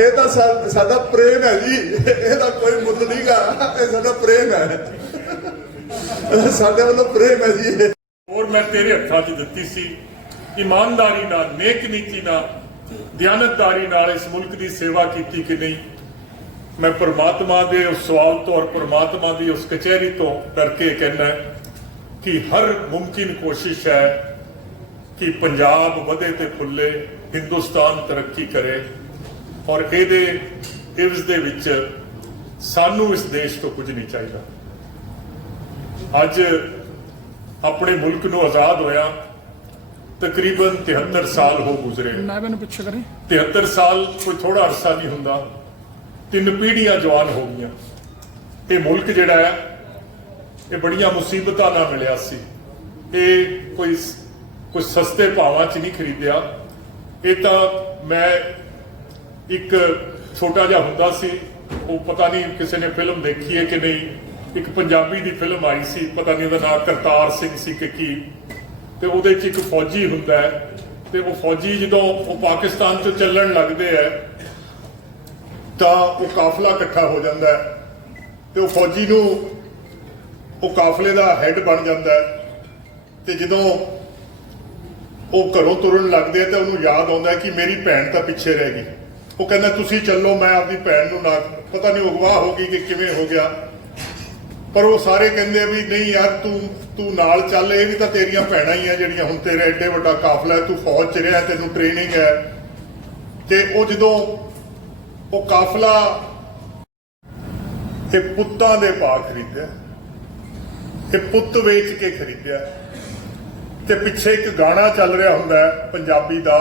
ਇਹ ਤਾਂ ਸਾਡਾ ਪ੍ਰੇਮ ਹੈ ਜੀ, ਇਹਦਾ ਕੋਈ ਮੁੱਲ ਨਹੀਂ ਗਾ, ਇਹ ਸਾਡਾ ਪ੍ਰੇਮ ਹੈ, ਸਾਡੇ ਵੱਲੋਂ ਪ੍ਰੇਮ ਹੈ ਜੀ। और मैं तेरे हत्थां 'ਚ ਦਿੱਤੀ ਸੀ, ईमानदारी नाल, नेक नीति नाल, दियानतदारी नाल इस मुल्क की सेवा की कि नहीं। मैं परमात्मा के उस सवाल तो और परमात्मा की उस कचहरी तो करके कहना कि हर मुमकिन कोशिश है कि पंजाब वधे ते फुले, हिंदुस्तान तरक्की करे और ਇਹਦੇ इवज ਦੇ ਵਿੱਚ ਸਾਨੂੰ इस देश तो कुछ नहीं चाहिए। ਅੱਜ अपने मुल्क ਨੂੰ आजाद होया तकरीबन 73 साल हो गुजरे। 73 साल कोई थोड़ा अरसा नहीं हुंदा, 3 पीढ़ियां जवान हो गई। ये मुल्क जिहड़ा है ये बड़ियां मुसीबतां नाल मिलिया सी, ये कोई सस्ते भावां च नहीं खरीदिया। ये तो मैं एक छोटा जिहा हुंदा सी, वो पता नहीं किसी ने फिल्म देखी है कि नहीं, एक पंजाबी दी फिल्म आई सी, पता नहीं उहदा नाम करतार सिंह सी कि की, ते उहदे च एक फौजी हुंदा है, ते वो फौजी जदों वो पाकिस्तान चों चलण लगदे है तां वो काफला इकट्ठा हो जांदा है, ते वो फौजी नूं वो काफले दा हैड बन जांदा है। ते जदों वो घरों तुरन लगदे ते उहनूं याद आउंदा है कि मेरी भैण तां पिछे रह गई। वो कहंदा तुसीं चलो, मैं आपदी भैण नूं ना, पता नहीं अगवा हो गई कि किवें हो गया, पर वो सारे कहते भी नहीं यार तू नाल चल, ये भी तो तेरिया भैणां ही है जिहड़ियां हुण तेरे एडे वड्डा काफला है, तू फौज च रहा, तेनू ट्रेनिंग है। ते वो जदों वो काफला ये पुत्तां दे भाव खरीदिया, ये पुत्त वेच के खरीदिया, ते पिछे एक गाना चल रहा हुंदा है पंजाबी दा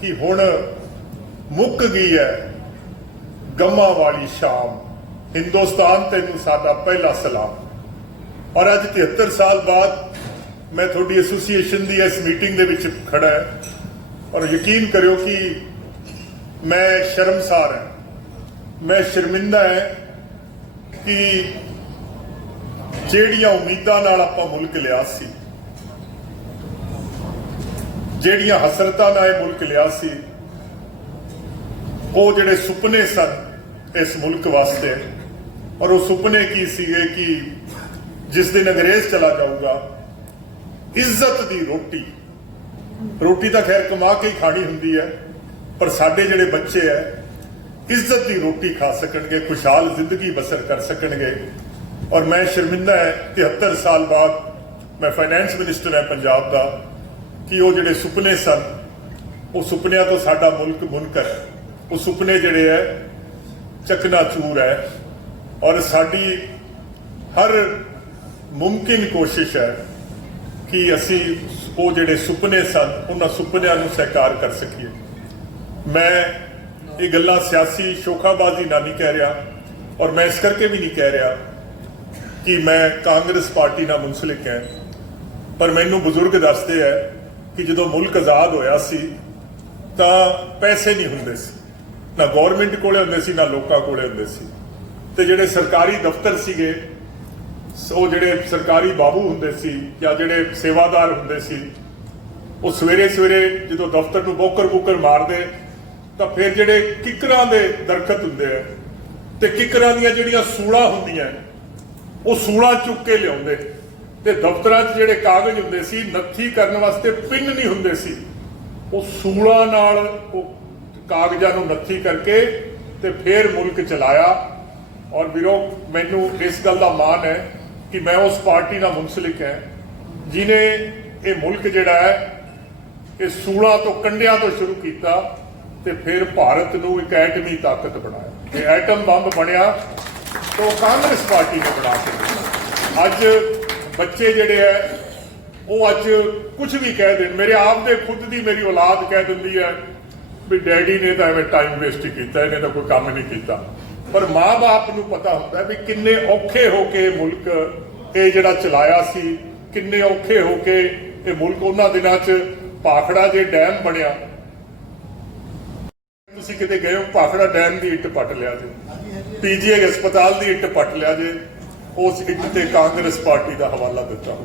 कि हुण मुक गई है गम्मा वाली शाम, हिंदुस्तान तेनू साडा पहला सलाम। और अज 73 साल बाद मैं थोड़ी एसोसीएशन की इस मीटिंग दे विच खड़ा है, और यकीन करो कि मैं शर्मसार है, मैं शर्मिंदा है कि ਜਿਹੜੀਆਂ उम्मीदां नाल आपां मुल्क लिया सी, ਜਿਹੜੀਆਂ हसरतां नाल ਇਹ मुल्क लिया सी, वो ਜਿਹੜੇ सुपने सन इस मुल्क वास्ते, और वो सुपने की सीगे कि जिस दिन अंग्रेज चला जाऊगा, इज्जत दी रोटी, रोटी तो खैर कमा के ही खानी हुंदी है, पर साडे जिहड़े बच्चे है इज्जत दी रोटी खा सकणगे, खुशहाल जिंदगी बसर कर सकणगे। और मैं शर्मिंदा है 73 साल बाद मैं फाइनेंस मिनिस्टर है पंजाब का कि वो जिहड़े सुपने सन, वो सुपनियां तो साडा मुल्क मुनकर है, वो सुपने जिहड़े है चकनाचूर है। और साडी हर मुमकिन कोशिश है कि असी वो जिहड़े सुपने सन उन्हां सुपनियां नूं साकार कर सकीए। मैं ये गल्लां सियासी शोखाबाजी ना नहीं कह रहा, और मैं इस करके भी नहीं कह रहा कि मैं कांग्रेस पार्टी नाल मुंसलिक है, पर मैनूं बुजुर्ग दसदे है कि जदों मुल्क आज़ाद होया सी तां पैसे नहीं हुंदे सी, ना गौरमेंट कोले हुंदे सी, ना लोकां कोले हुंदे सी। ते जिहड़े सरकारी दफ्तर सीगे, ਉਹ ਜਿਹੜੇ ਸਰਕਾਰੀ ਬਾਬੂ ਹੁੰਦੇ ਸੀ ਜਾਂ ਜਿਹੜੇ ਸੇਵਾਦਾਰ ਹੁੰਦੇ ਸੀ, ਉਹ ਸਵੇਰੇ ਸਵੇਰੇ ਜਦੋਂ ਦਫ਼ਤਰ ਨੂੰ ਬੋਕਰ ਮਾਰਦੇ ਤਾਂ ਫਿਰ ਜਿਹੜੇ ਕਿੱਕਰਾਂ ਦੇ ਦਰਖਤ ਹੁੰਦੇ ਆ ਤੇ ਕਿੱਕਰਾਂ ਦੀਆਂ ਜਿਹੜੀਆਂ ਸੂਲਾਂ ਹੁੰਦੀਆਂ ਉਹ ਸੂਲਾਂ ਚੁੱਕ ਕੇ ਲਿਆਉਂਦੇ, ਤੇ ਦਫ਼ਤਰਾਂ 'ਚ ਜਿਹੜੇ ਕਾਗਜ਼ ਹੁੰਦੇ ਸੀ ਨੱਥੀ ਕਰਨ ਵਾਸਤੇ ਪਿੰਨ ਨਹੀਂ ਹੁੰਦੇ ਸੀ, ਉਹ ਸੂਲਾਂ ਨਾਲ ਉਹ ਕਾਗਜ਼ਾਂ ਨੂੰ ਨੱਥੀ ਕਰਕੇ ਤੇ ਫਿਰ ਮੁਲਕ ਚਲਾਇਆ। और ਵੀਰੋ मैनू इस गल का मान है कि मैं उस पार्टी नाल मुंसलिक है जिन्हें ये मुल्क जिहड़ा है ये सूलां तो कंडियां तो शुरू किया ते फिर भारत नूं एक एटमी ताकत बनाया। ये एटम बंब बनिया तो कांग्रेस पार्टी ने बना के। अज बच्चे जिहड़े है वो अज कुछ भी कह देन, मेरे आप दे खुद दी मेरी औलाद कह दिंदी है भी डैडी ने तो एवें टाइम वेस्ट किया, इन्हें तो कोई काम नहीं किया। पर माँ बाप नूं पता होता है भी किन्ने औखे होके मुल्क ये जिहड़ा चलाया सी, किन्ने औखे होके ये मुल्क उन्हां दिनां च भाखड़ा जे डैम बनिया, तुसीं किते गए हो, भाखड़ा डैम की इट पट लिया जे, PGI हस्पताल की इट पट लिया जे, उस इट ते कांग्रेस पार्टी का हवाला दिता।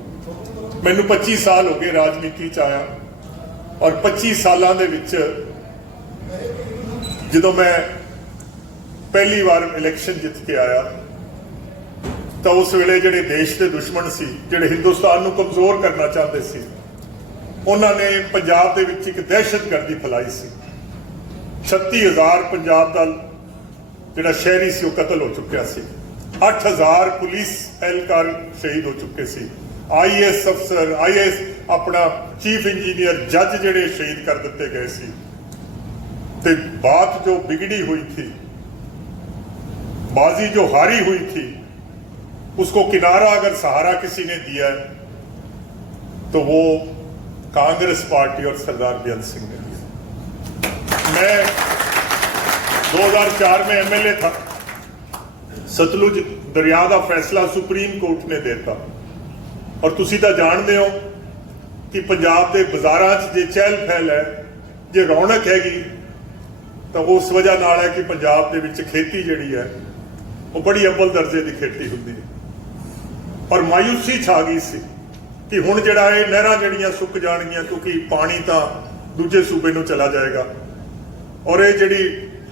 ਮੈਨੂੰ 25 ਸਾਲ ਹੋ ਗਏ ਰਾਜਨੀਤੀ 'ਚ ਆਇਆ ਔਰ 25 ਸਾਲਾਂ ਦੇ ਵਿੱਚ ਜਦੋਂ ਮੈਂ ਪਹਿਲੀ ਵਾਰ ਇਲੈਕਸ਼ਨ ਜਿੱਤ ਕੇ ਆਇਆ ਤਾਂ ਉਸ ਵੇਲੇ ਜਿਹੜੇ ਦੇਸ਼ ਦੇ ਦੁਸ਼ਮਣ ਸੀ, ਜਿਹੜੇ ਹਿੰਦੁਸਤਾਨ ਨੂੰ ਕਮਜ਼ੋਰ ਕਰਨਾ ਚਾਹੁੰਦੇ ਸੀ, ਉਹਨਾਂ ਨੇ ਪੰਜਾਬ ਦੇ ਵਿੱਚ ਇੱਕ ਦਹਿਸ਼ਤਗਰਦੀ ਫੈਲਾਈ ਸੀ। 36,000 ਪੰਜਾਬ ਦਾ ਜਿਹੜਾ ਸ਼ਹਿਰੀ ਸੀ ਉਹ ਕਤਲ ਹੋ ਚੁੱਕਿਆ ਸੀ। 8,000 ਪੁਲਿਸ ਅਹਿਲਕਾਰ ਸ਼ਹੀਦ ਹੋ ਚੁੱਕੇ ਸੀ। IAS ਅਫਸਰ, IAS ਆਪਣਾ ਚੀਫ ਇੰਜੀਨੀਅਰ, ਜੱਜ ਜਿਹੜੇ ਸ਼ਹੀਦ ਕਰ ਦਿੱਤੇ ਗਏ ਸੀ। ਤੇ ਬਾਤ ਜੋ बिगड़ी हुई थी, बाजी जो हारी हुई थी, उसको किनारा अगर सहारा किसी ने दिया तो वो कांग्रेस पार्टी और सरदार बेअंत सिंह ने दिया। मैं 2004 में MLA था। सतलुज दरिया का फैसला सुप्रीम कोर्ट ने देता और तुसी तो जानते हो कि पंजाब के बाजारां च जे चहल पहल है, जे रौनक हैगी, तो उस वजह नाल है कि पंजाब दे विच खेती जिहड़ी है वो बड़ी अव्वल दर्जे की खेती हुंदी है। और मायूसी छा गई सी कि हुण जिहड़ा ये नहरां जिहड़ियां सुक जाणगीਆਂ क्योंकि पानी तो दूजे सूबे नूं चला जाएगा। और ये जिहड़ी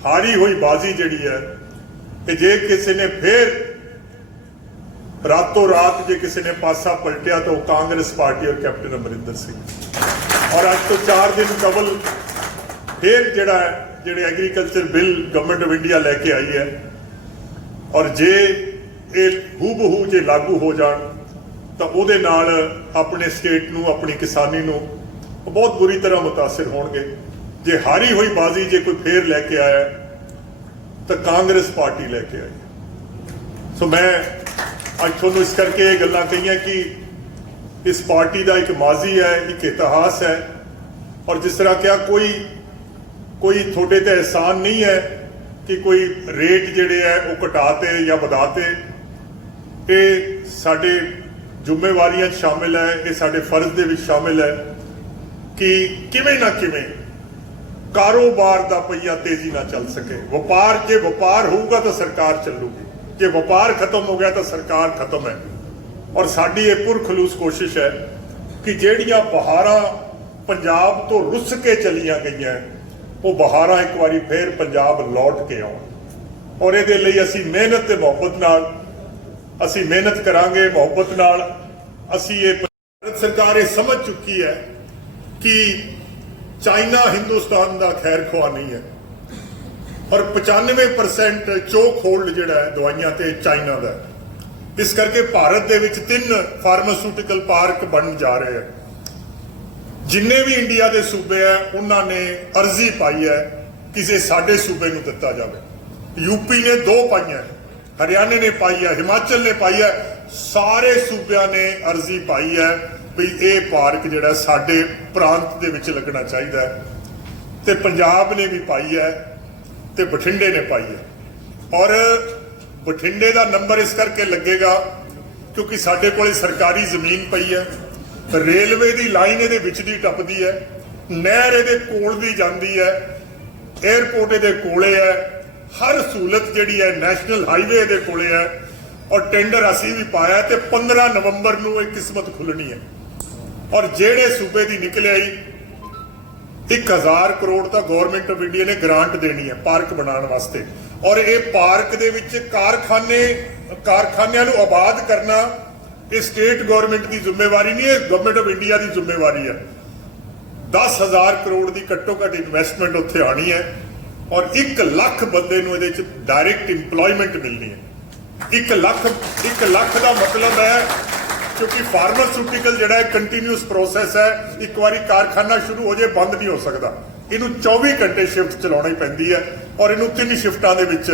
हारी हुई बाजी जिहड़ी है, जे किसी ने फिर रातों रात जे किसी ने पासा पलटिया तो कांग्रेस पार्टी और कैप्टन अमरिंदर सिंह। और अज तो 4 दिन कबल फिर जिहड़ा जिहड़े agriculture bill government of India लैके आई है, और जे ये हूबहू जे लागू हो जान तो उहदे नाल अपने स्टेट नूं, अपनी किसानी नूं बहुत बुरी तरह मुतासिर होणगे। जे हारी हुई बाजी जे कोई फेर लैके आया तो कांग्रेस पार्टी लैके आई। सो मैं अज तुहानूं इस करके ये गल्लां कहियां कि इस पार्टी का एक माजी है, एक इतिहास है। और जिस तरह क्या कोई थोड़े ते एहसान नहीं है कि कोई रेट जिहड़े है वो घटाते या वधाते। ये साडे जिम्मेवारियां शामिल है, ये साडे फर्ज दे विच शामिल है कि किवें ना किवें कारोबार दा पहिया तेजी ना चल सके। व्यापार जे व्यापार होगा तो सरकार चलूगी, जे व्यापार खत्म हो गया तो सरकार खत्म है। और साडी ये पुरखलूस कोशिश है कि जिहड़ियां बहारां पंजाब तो रुस के चलियां गईयां वो बहारां एक बारी फिर पंजाब लौट के आउण। और इहदे लई असीं मेहनत ते मुहब्बत नाल असीं मेहनत करांगे, मुहब्बत नाल असीं ये भारत सरकार ये समझ चुकी है कि चाइना हिंदुस्तान का खैर खुआ नहीं है। और 95% चोक होल्ड जिहड़ा है दवाइयां ते चाइना का। इस करके भारत दे विच 3 फार्मास्यूटिकल पार्क बन जा रहे हैं। जिन्ने भी इंडिया के सूबे है उन्होंने अर्जी पाई है किसी साडे सूबे नूं दिता जाए। यूपी ने 2 पाई है, हरियाणा ने पाई है, हिमाचल ने पाई है। सारे सूबे ने अर्जी पाई है भी ये पार्क जिहड़ा साडे प्रांत दे विच लगना चाहिए है। ते पंजाब ने भी पाई है ते बठिंडे ने पाई है। और बठिंडे का नंबर इस करके लगेगा क्योंकि साडे कोल सरकारी जमीन पई है, रेलवे की लाइन ये विच दी टपदी है, नहर ये कोल दी जाती है, एयरपोर्ट ये कोले है, हर सहूलत जिहड़ी है नैशनल हाईवे ये कोले है। और टेंडर असी भी पाया तो 15 नवंबर नूं एक किस्मत खुलनी है। और जेड़े सूबे की निकले आई 1000 करोड़ तो गवर्नमेंट ऑफ इंडिया ने ग्रांट देनी है पार्क बनाने वास्ते। और ये पार्क दे विच कारखानियां नूं आबाद करना ये स्टेट गवर्नमेंट की जिम्मेवारी नहीं है, गवर्नमेंट ऑफ इंडिया की जिम्मेवारी है। 10,000 करोड़ की घट्टो घट इन्वेस्टमेंट उत्थे आनी है। और 1 लाख बंदे नूं इहदे च डायरैक्ट इंप्लॉयमेंट मिलनी है। 1 लाख का मतलब है क्योंकि फार्मास्यूटिकल जिहड़ा कंटीन्यूअस प्रोसैस है, एक बारी कारखाना शुरू हो जाए बंद नहीं हो सकता। इनू 24 घंटे शिफ्ट चलाउणी पैंदी है। और इनू 3 शिफ्टां दे विच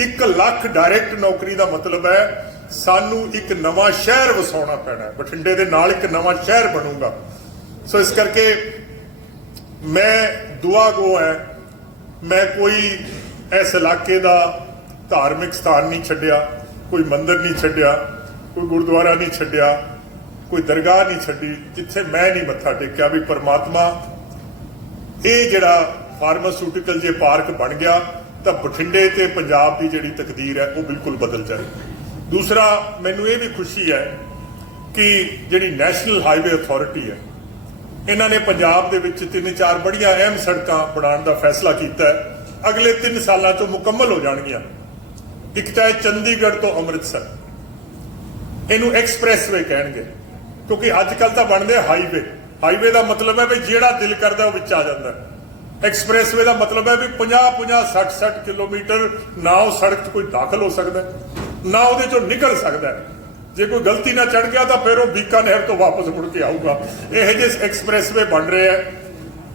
1 लाख डायरैक्ट नौकरी का मतलब है सानू एक नवा शहर वसाउणा पैना है। बठिंडे दे नाल एक नवा शहर बनूगा। सो इस करके मैं दुआ गो है, मैं कोई इस इलाके का धार्मिक स्थान नहीं छड्डिया, कोई मंदिर नहीं छड्डिया, कोई गुरुद्वारा नहीं छड्डिया, कोई दरगाह नहीं छड्डी जिथे मैं नहीं मत्था टेकिया भी परमात्मा ये जिहड़ा फार्मास्यूटिकल जे पार्क बन गया तो बठिंडे ते पंजाब की जिहड़ी तकदीर है वो बिल्कुल बदल जाएगी। दूसरा मैनू ये भी खुशी है ਕਿ ਜਿਹੜੀ ਨੈਸ਼ਨਲ ਹਾਈਵੇ ਅਥਾਰਟੀ ਹੈ, ਇਹਨਾਂ ਨੇ ਪੰਜਾਬ ਦੇ ਵਿੱਚ 3-4 ਬੜੀਆਂ ਅਹਿਮ ਸੜਕਾਂ ਬਣਾਉਣ ਦਾ ਫੈਸਲਾ ਕੀਤਾ ਹੈ। ਅਗਲੇ 3 ਸਾਲਾਂ 'ਚ ਮੁਕੰਮਲ ਹੋ ਜਾਣਗੀਆਂ। ਇੱਕ ਤਾਂ ਹੈ ਚੰਡੀਗੜ੍ਹ ਤੋਂ ਅੰਮ੍ਰਿਤਸਰ, ਇਹਨੂੰ ਐਕਸਪ੍ਰੈਸਵੇ ਕਹਿਣਗੇ, ਕਿਉਂਕਿ ਅੱਜ ਕੱਲ ਤਾਂ ਬਣਦੇ ਹਾਈਵੇ। ਹਾਈਵੇ ਦਾ ਮਤਲਬ ਹੈ ਵੀ ਜਿਹੜਾ ਦਿਲ ਕਰਦਾ ਉਹ ਵਿੱਚ ਆ ਜਾਂਦਾ। ਐਕਸਪ੍ਰੈਸਵੇ ਦਾ ਮਤਲਬ ਹੈ ਵੀ 50-50, 60-60 ਕਿਲੋਮੀਟਰ ਨਾ ਉਹ ਸੜਕ 'ਚ ਕੋਈ ਦਾਖਲ ਹੋ ਸਕਦਾ, ਨਾ ਉਹਦੇ 'ਚੋਂ ਨਿਕਲ ਸਕਦਾ। ਜੇ ਕੋਈ ਗਲਤੀ ਨਾਲ ਚੜ ਗਿਆ ਤਾਂ ਫਿਰ ਉਹ ਬੀਕਾਨੇਰ ਤੋਂ ਵਾਪਸ ਮੁੜ ਕੇ ਆਊਗਾ। ਇਹੋ ਜਿਹੇ ਐਕਸਪ੍ਰੈਸਵੇ ਬਣ ਰਹੇ ਆ।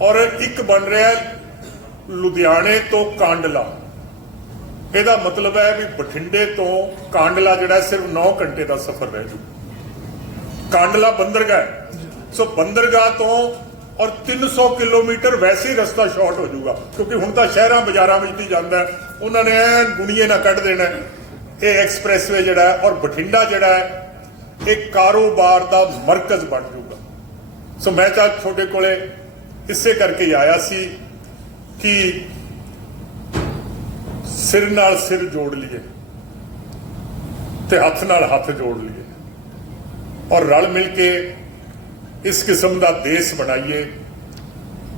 ਔਰ ਇੱਕ ਬਣ ਰਿਹਾ ਲੁਧਿਆਣੇ ਤੋਂ ਕਾਂਡਲਾ। ਇਹਦਾ ਮਤਲਬ ਹੈ ਵੀ ਬਠਿੰਡੇ ਤੋਂ ਕਾਂਡਲਾ ਜਿਹੜਾ ਸਿਰਫ 9 ਘੰਟੇ ਦਾ ਸਫ਼ਰ ਰਹਿ ਜੂ। ਕਾਂਡਲਾ ਬੰਦਰਗਾਹ ਹੈ, ਸੋ ਬੰਦਰਗਾਹ ਤੋਂ ਔਰ 300 ਕਿਲੋਮੀਟਰ ਵੈਸੇ ਹੀ ਰਸਤਾ ਸ਼ਾਰਟ ਹੋ ਜਾਊਗਾ, ਕਿਉਂਕਿ ਹੁਣ ਤਾਂ ਸ਼ਹਿਰਾਂ ਬਾਜ਼ਾਰਾਂ ਵਿੱਚ ਵੀ ਜਾਂਦਾ, ਉਹਨਾਂ ਨੇ ਐਨ ਗੁਣੀਏ ਨਾ ਕੱਢ ਦੇਣਾ। ਇਹ ਐਕਸਪ੍ਰੈਸਵੇ ਜਿਹੜਾ ਹੈ ਔਰ ਬਠਿੰਡਾ ਜਿਹੜਾ ਹੈ ਇਹ ਕਾਰੋਬਾਰ ਦਾ ਮਰਕਜ਼ ਬਣ ਜਾਊਗਾ। ਸੋ ਮੈਂ ਤਾਂ ਤੁਹਾਡੇ ਕੋਲੇ ਇਸੇ ਕਰਕੇ ਹੀ ਆਇਆ ਸੀ ਕਿ ਸਿਰ ਨਾਲ ਸਿਰ ਜੋੜ ਲਈਏ ਤੇ ਹੱਥ ਨਾਲ ਹੱਥ ਜੋੜ ਲਈਏ ਔਰ ਰਲ ਮਿਲ ਕੇ ਇਸ ਕਿਸਮ ਦਾ ਦੇਸ਼ ਬਣਾਈਏ,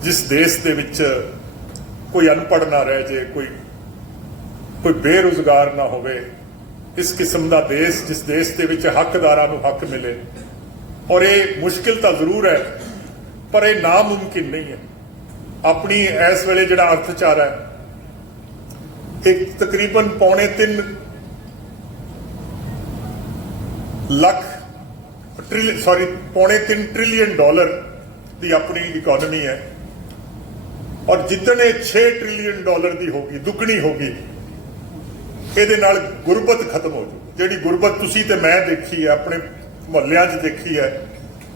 ਜਿਸ ਦੇਸ਼ ਦੇ ਵਿੱਚ ਕੋਈ ਅਨਪੜ੍ਹ ਨਾ ਰਹਿ ਜੇ, ਕੋਈ ਬੇਰੁਜ਼ਗਾਰ ਨਾ ਹੋਵੇ। ਇਸ ਕਿਸਮ ਦਾ ਦੇਸ਼, ਜਿਸ ਦੇਸ਼ ਦੇ ਵਿੱਚ ਹੱਕਦਾਰਾਂ ਨੂੰ ਹੱਕ ਮਿਲੇ। ਔਰ ਇਹ ਮੁਸ਼ਕਿਲ ਤਾਂ ਜ਼ਰੂਰ ਹੈ, ਪਰ ਇਹ ਨਾਮੁਮਕਿਨ ਨਹੀਂ ਹੈ। ਆਪਣੀ ਇਸ ਵੇਲੇ ਜਿਹੜਾ ਅਰਥਚਾਰਾ ਹੈ, ਇੱਕ ਤਕਰੀਬਨ ਪੌਣੇ 3 ਟ੍ਰਿਲੀਅਨ ਡਾਲਰ ਦੀ ਆਪਣੀ ਇਕਨੋਮੀ ਹੈ। ਔਰ ਜਿੱਦਣ ਇਹ 6 ਟ੍ਰਿਲੀਅਨ ਡਾਲਰ ਦੀ ਹੋਗੀ, ਦੁੱਗਣੀ ਹੋਗੀ, ਇਹਦੇ ਨਾਲ ਗੁਰਬਤ ਖਤਮ ਹੋ ਜੂ। ਜਿਹੜੀ ਗੁਰਬਤ ਤੁਸੀਂ ਤੇ ਮੈਂ ਦੇਖੀ ਹੈ, ਆਪਣੇ ਮੁਹੱਲਿਆਂ 'ਚ ਦੇਖੀ ਹੈ,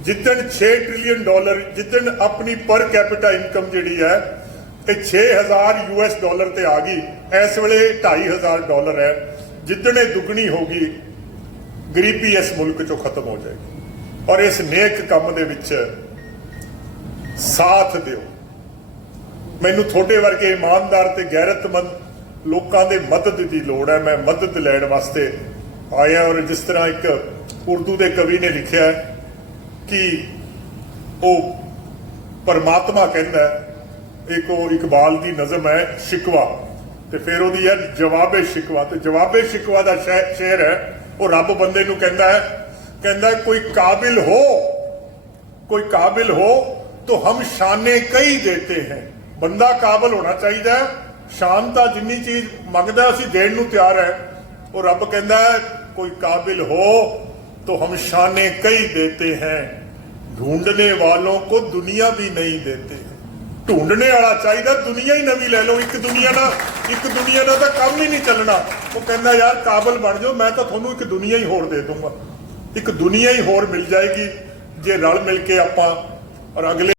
ਜਿੱਦਣ 6 ਟ੍ਰਿਲੀਅਨ ਡਾਲਰ, ਜਿੱਦਣ ਆਪਣੀ ਪਰ ਕੈਪੀਟਾ ਇਨਕਮ ਜਿਹੜੀ ਹੈ ਇਹ 6000 US ਡਾਲਰ ਤੇ ਆ ਗਈ। ਇਸ ਵੇਲੇ 2500 ਡਾਲਰ ਹੈ। ਜਿੱਦਣ ਇਹ ਦੁੱਗਣੀ ਹੋਗੀ, ਗਰੀਬੀ ਇਸ ਮੁਲਕ 'ਚੋਂ ਖਤਮ ਹੋ ਜਾਏਗੀ। ਔਰ ਇਸ ਨੇਕ ਕੰਮ ਦੇ ਵਿੱਚ ਸਾਥ ਦਿਓ। ਮੈਨੂੰ ਤੁਹਾਡੇ ਵਰਗੇ ਇਮਾਨਦਾਰ ਤੇ ਗੈਰਤਮੰਦ ਲੋਕਾਂ ਦੇ ਮਦਦ ਦੀ ਲੋੜ ਹੈ। ਮੈਂ ਮਦਦ ਲੈਣ ਵਾਸਤੇ ਆਇਆ। ਔਰ ਜਿਸ ਤਰ੍ਹਾਂ ਇੱਕ ਉਰਦੂ ਦੇ ਕਵੀ ਨੇ ਲਿਖਿਆ ਕਿ ਉਹ ਪਰਮਾਤਮਾ ਕਹਿੰਦਾ, ਇੱਕ ਉਹ ਇਕਬਾਲ ਦੀ ਨਜ਼ਮ ਹੈ ਸ਼ਿਕਵਾ, ਤੇ ਫਿਰ ਉਹਦੀ ਹੈ ਜਵਾਬੇ ਸ਼ਿਕਵਾ। ਤੇ ਜਵਾਬੇ ਸ਼ਿਕਵਾ ਦਾ ਸ਼ੇਰ ਹੈ, ਉਹ ਰੱਬ ਬੰਦੇ ਨੂੰ ਕਹਿੰਦਾ ਹੈ, ਕਹਿੰਦਾ ਕੋਈ ਕਾबिल हो तो हम शाने कई देते हैं। ਬੰਦਾ ਕਾਬਿਲ ਹੋਣਾ ਚਾਹੀਦਾ। ਸ਼ਾਨ ਤਾਂ ਜਿੰਨੀ ਚੀਜ਼ ਮੰਗਦਾ ਅਸੀਂ ਦੇਣ ਨੂੰ ਤਿਆਰ ਹੈ। ਉਹ ਰੱਬ ਕਹਿੰਦਾ ਕੋਈ काबिल हो तो हम शाने कई देते हैं, ढूंढने वालों को दुनिया भी नहीं देते। ਢੂੰਡਣੇ ਵਾਲਾ ਚਾਹੀਦਾ, ਦੁਨੀਆ ਹੀ ਨਵੀਂ ਲੈ ਲਓ। ਇੱਕ ਦੁਨੀਆ ਨਾਲ ਤਾਂ ਕੰਮ ਹੀ ਨਹੀਂ ਚੱਲਣਾ। ਉਹ ਕਹਿੰਦਾ ਯਾਰ ਕਾਬਿਲ ਬਣ ਜਾਓ, ਮੈਂ ਤਾਂ ਤੁਹਾਨੂੰ ਇੱਕ ਦੁਨੀਆ ਹੀ ਹੋਰ ਦੇ ਦੂੰਗਾ। ਇੱਕ ਦੁਨੀਆ ਹੀ ਹੋਰ ਮਿਲ ਜਾਏਗੀ ਜੇ ਰਲ ਮਿਲ ਕੇ ਆਪਾਂ ਔਰ ਅਗਲੇ